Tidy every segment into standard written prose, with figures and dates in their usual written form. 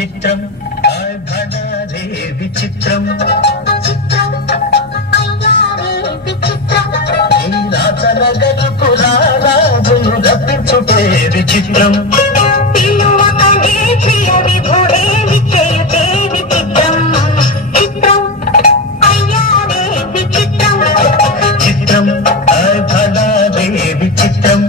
చిత్రం భళరే విచిత్రం ఈ రాజనగరుకు రాజును రప్పించుటే విచిత్రం చిత్రం భళరే విచిత్రం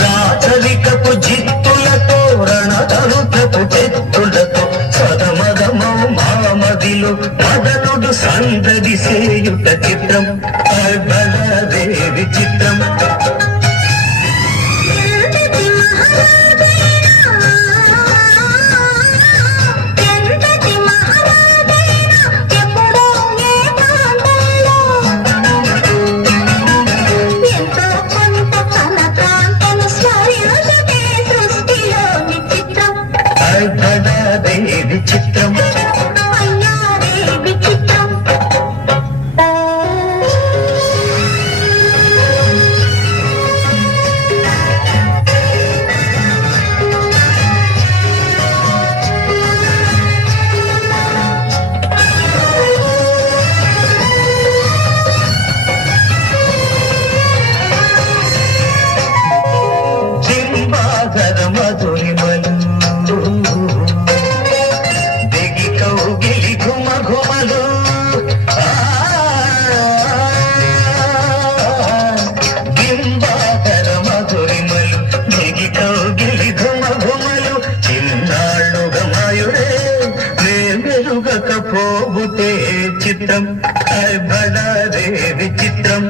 రాచరికపు జిత్తులతో రణతనుతపు చెత్తులతో సదమదమౌ మామదిలు మదనుడు సందడి సేయుట చిత్రం భళరే విచిత్రం భళరే విచిత్రం జింబాగర మధురిమలు ఘుమఘుమలు బింబాకర మధురిమలు దిగి కౌగిలి ఘుమఘుమలు చిన్నాళ్ళుగా మాయుడే మెరుగకపోబుతే చిత్రం భళరే విచిత్రం